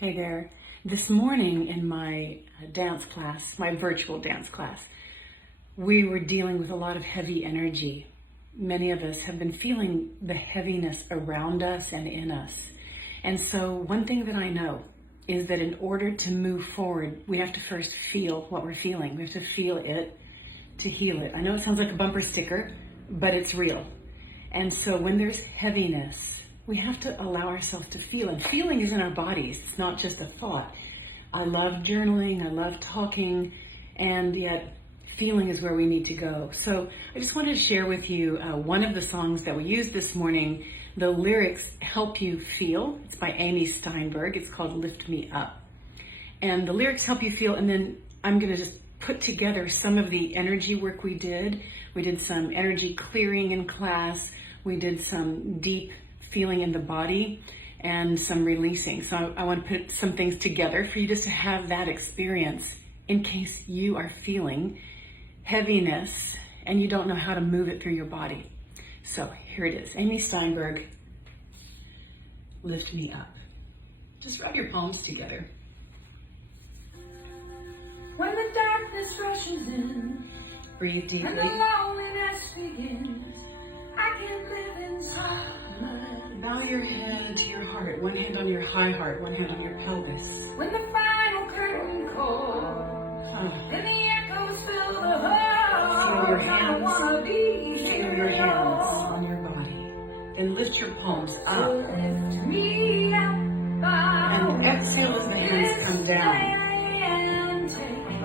Hey there. This morning in my dance class, my virtual dance class, we were dealing with a lot of heavy energy. Many of us have been feeling the heaviness around us and in us. And so one thing that I know is that in order to move forward, we have to first feel what we're feeling. We have to feel it to heal it. I know it sounds like a bumper sticker, but it's real. And so when there's heaviness, we have to allow ourselves to feel, and feeling is in our bodies. It's not just a thought. I love journaling, I love talking, and yet feeling is where we need to go. So I just wanted to share with you one of the songs that we used this morning. The lyrics help you feel. It's by Amy Steinberg. It's called Lift Me Up. And the lyrics help you feel, and then I'm going to just put together some of the energy work we did. We did some energy clearing in class. We did some deep feeling in the body and some releasing. So I want to put some things together for you just to have that experience in case you are feeling heaviness and you don't know how to move it through your body. So here it is. Amy Steinberg, Lift Me Up. Just rub your palms together. When the darkness rushes in, Breathe deeply. and the loneliness begins, I can live inside. Bow your head to your heart. One hand on your high heart, one hand on your pelvis. When the final curtain calls, and the echoes fill the hall, Feel your hands. I wanna be Feel here. your hands on your body. Then lift your palms up. Lift me up, And exhale as the hands come down.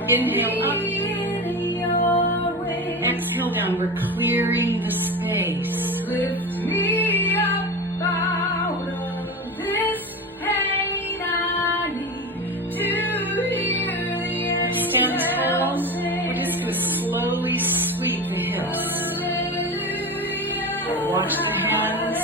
Inhale up. in your way. Exhale down. We're clearing the space. Lift me up out of this pain. I need to hear the angels Stand tall. sing. We're just going to slowly sweep the hips. Hallelujah, Wash the hands.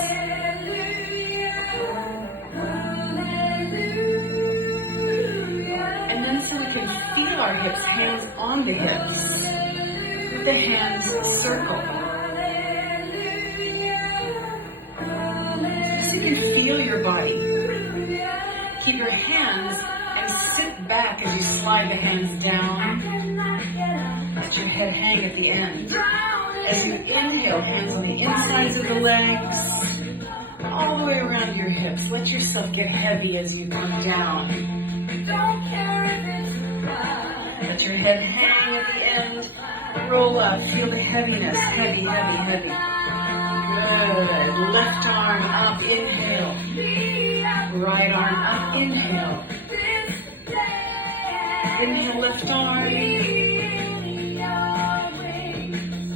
hallelujah, And then so we can feel our hips, hands on the hips. Let the hands circle. So you can feel your body. Keep your hands and sit back as you slide the hands down. Let your head hang at the end. As you inhale, hands on the insides of the legs, all the way around your hips. Let yourself get heavy as you come down. Don't care if it's right. Let your head hang at the end. Roll up. Feel the heaviness. Heavy, heavy, heavy. Good. Left arm up. Inhale. Right arm up. Inhale. Inhale, left arm.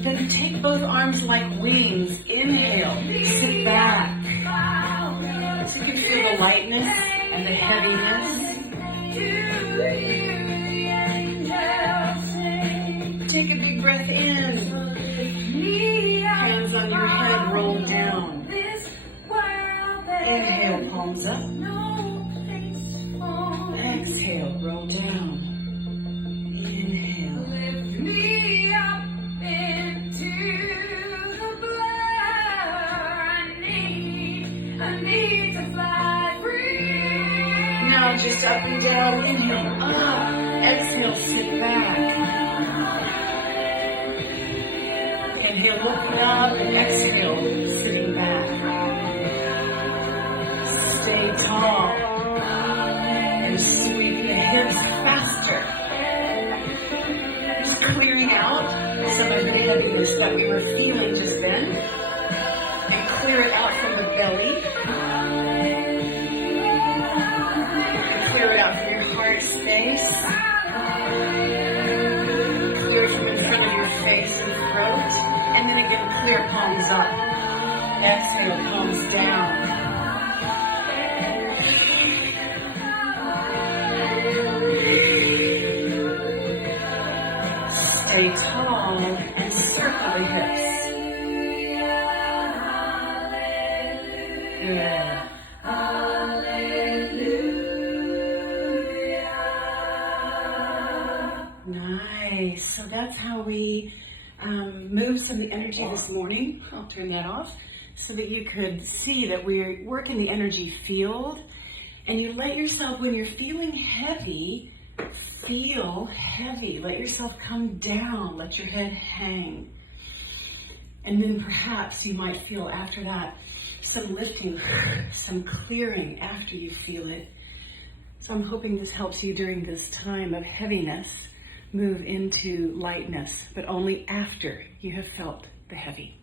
Then take both arms like wings. Inhale. Sit back. So you can feel the lightness and the heaviness. Take a big breath in. Hands on your head, roll down. Inhale, palms up. Exhale, roll down. Inhale. Lift me up into the blur. I need to fly free. Now just up and down. Inhale, up. Exhale, sit back. Inhale, looking up, and exhale, sitting back. Stay tall. And sweep the hips faster. Just clearing out some of the heaviness that we were feeling just then. And clear it out from the belly. And clear it out from your heart space. Clear it from in front of your face and throat. And then again, clear palms up. Exhale, palms down. Stay tall and circle the hips. Good. Nice. So that's how we move some of the energy this morning. I'll turn that off so that you could see that we're working the energy field And you let yourself, when you're feeling heavy, feel heavy. Let yourself come down. Let your head hang. And then perhaps you might feel after that some lifting, some clearing after you feel it. So I'm hoping this helps you during this time of heaviness move into lightness, but only after you have felt the heavy.